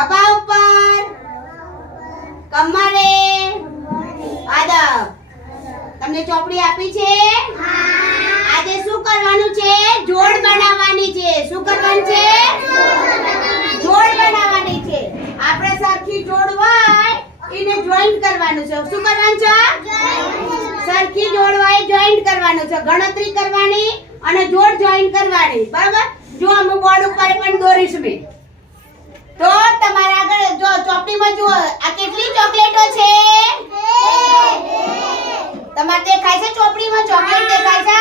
ખભા ઉપર, કમરે, પાદપ. તમને ચોપડી આપી છે? આજે શું કરવાનું છે? જોડ બનાવવાની છે. શું કરવાનું છે? જોડ બનાવવાની છે. આપણે સરખી જોડ હોય એને જોઈન્ટ કરવાનું છે. શું કરવાનું છે? સરખી જોડ હોય જોઈન્ટ કરવાનું છે. ગણતરી કરવાની અને જોડ જોઈન્ટ કરવાની. બરાબર? જો અમે બોર્ડ ઉપર પણ દોરીશ મેં. તો તમારા આગળ જો ચોપડીમાં જુઓ આ કેટલી ચોકલેટો છે? તમારે દેખાય છે ચોપડીમાં ચોકલેટ દેખાય છે?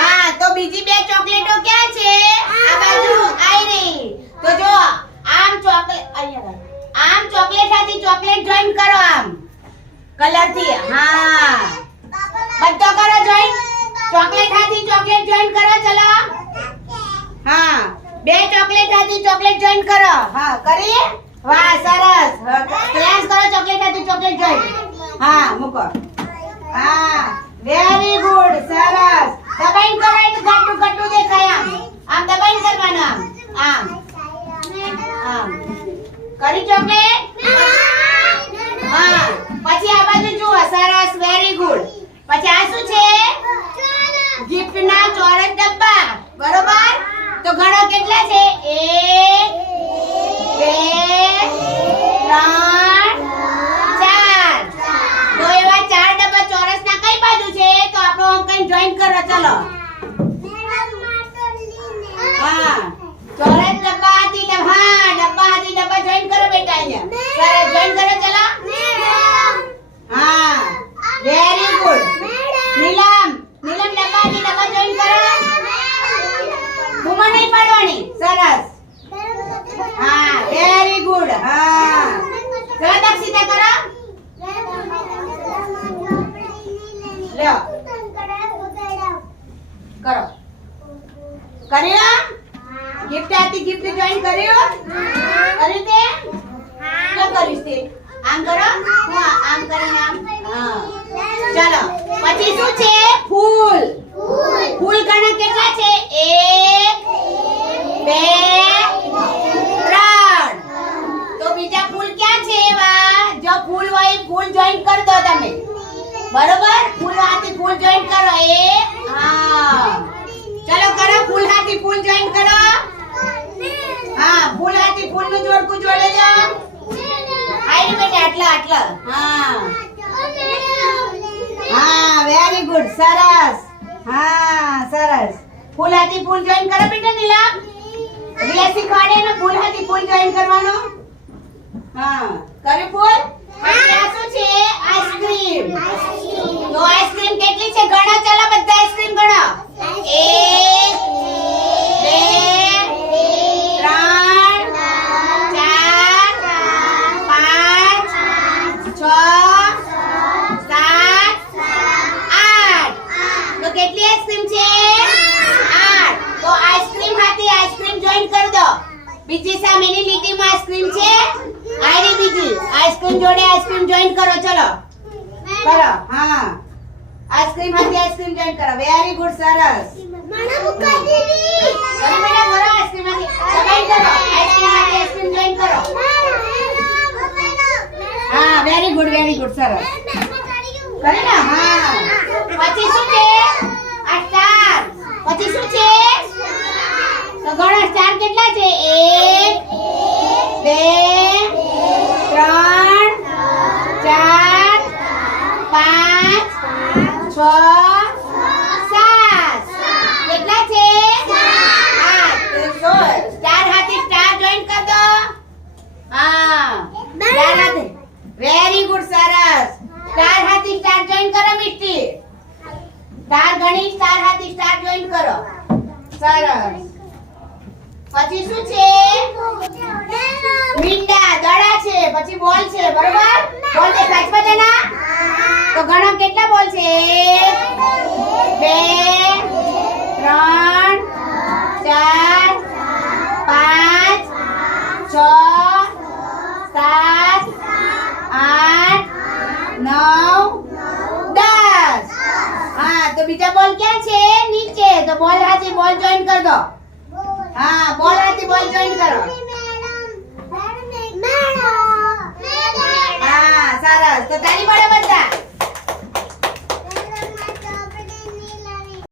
હા, તો બીજી બે ચોકલેટો ક્યાં છે? આ બાજુ આઈ રહી. તો જો આમ ચોકલેટ અહીંયા આમ ચોકલેટ સાથે ચોકલેટ જોઈન કરો આમ કલર થી. હા, બધો કરો જોઈન. ચોકલેટ સાથે ચોકલેટ જોઈન કરો. ચલો. હા, બે ચોકલેટ સાથે ચોકલેટ જોઈન કરો. હા, કરી. વાહ, સરસ. પ્રયાસ કરો ચોકલેટ સાથે ચોકલેટ જોઈન. હા, મૂકો. હા, વેરી ગુડ. સરસ. દબાઈને કરો એટલે ગટ્ટુ ગટ્ટુ દેખાય. આમ દબાઈને કરવાનું. આમ આમ કરી ચોકલેટ. હા, પછી આ બાજુ જુઓ. સરસ. Very good. પછી આ શું છે? ગિફ્ટ ના ચોરસ ડબ્બા. બરોબર? તો ગણો કેટલા છે? 1 2 3 4. તો એવા 4 ડબ્બા ચોરસ ના કઈ બાજુ છે? તો આપણો આમ કઈ જોઈન કરો. ચલો. હા, ચોરસ ડબ્બા હતી. હા, ડબ્બા હતી. ડબ્બા જોઈન કરો બેટા અહીંયા. સરસ. જોઈન કરો. ચલો. હા, વેરી ગુડ. નીલમ ડબ્બા હતી. ડબ્બા જોઈન કરો. બૂમો નહીં પાડવાની. સરસ. હા, વેરી ગુડ. હા, ચલો દક્ષિતા કરો. લ્યો કરો. કર્યો? ગિફ્ટ આતી. ગિફ્ટ જોઈન કર્યો? કર્યું તે? શું કર્યું તે? આમ કરો. આમ કરીને આમ. હા, ચલો. પછી શું છે? ફૂલ. ફૂલ ગણા કેટલા છે? 1 2 3. તો બીજા ફૂલ ક્યાં છે? એવા જો ફૂલ હોય ફૂલ જોઈન કરી દો તમે. બરોબર? ફૂલ હાથી ફૂલ જોઈન કરો. હા, ચલો કરો. ફૂલ હાથી ફૂલ જોઈન કરો. હા, ફૂલ હાથી ફૂલ નું જોડકું જોડે જાઓ. આઈ બેટા આટલા. હા હા, વેરી ગુડ. સરસ. હા, સરસ. ફૂલ હાથી ફૂલ જોઈન કરો બેટા. નીલમ રિયા શીખવાડે ને ફૂલ હાથી ફૂલ જોઈન કરવાનો. હા, કર્યું ફૂલ? પછી આ શું છે? આઈસ્ક્રીમ. તો આઈસ્ક્રીમ કેટલી છે? ગણો. ચલો બધા આઈસ્ક્રીમ ગણો. 1 2 3 4 5 6 7 8. તો કેટલી આઈસ્ક્રીમ છે? 8. તો આઈસ્ક્રીમ હાથી આઈસ્ક્રીમ જોઈન કરી દો. બીજી સામેની લીટીમાં આઈસ્ક્રીમ છે. આની બીજી આઈસ્ક્રીમ જોડે આઈસ્ક્રીમ જોઈન કરો. ચલો કરો. હા, આઈસ્ક્રીમ હાથી આઈસ્ક્રીમ જોઈન કરો. Very good. સરસ. મને મૂકી દીધી. કરો બેટા કરો. આઈસ્ક્રીમ હાથી જોઈન કરો. આઈસ્ક્રીમ હાથી આઈસ્ક્રીમ જોઈન કરો. હા, વેરી ગુડ. Very good. સરસ. કરે ને? હા. પછી શું છે? આ સ્ટાર. પછી શું છે? તો ગણો. સ્ટાર કેટલા છે? 1 2 3 4 5 6 7. કેટલા છે? 8. તો સ્ટાર હાથી સ્ટાર જોઈન કર દો. હા, સ્ટાર હાથી. Very good. સરસ. સ્ટાર હાથી સ્ટાર જોઈન કરો. મિષ્ટી સ્ટાર ગણી. સ્ટાર હાથી સ્ટાર જોઈન કરો. સરસ. પછી શું છે? મીંડા દડા છે. પછી બોલ છે. બરોબર? બોલ દેખાય છે બધાના? તો ગણો કેટલા બોલ છે? 1 2 3 4 5 6 7 8 9 10. હા, તો બીજા બોલ ક્યાં છે? નીચે. તો બોલ હાથી બોલ જોઈન કર દો. હા, બોલ હાથી બોલ જોઈન કરો. તો તાળી પાડો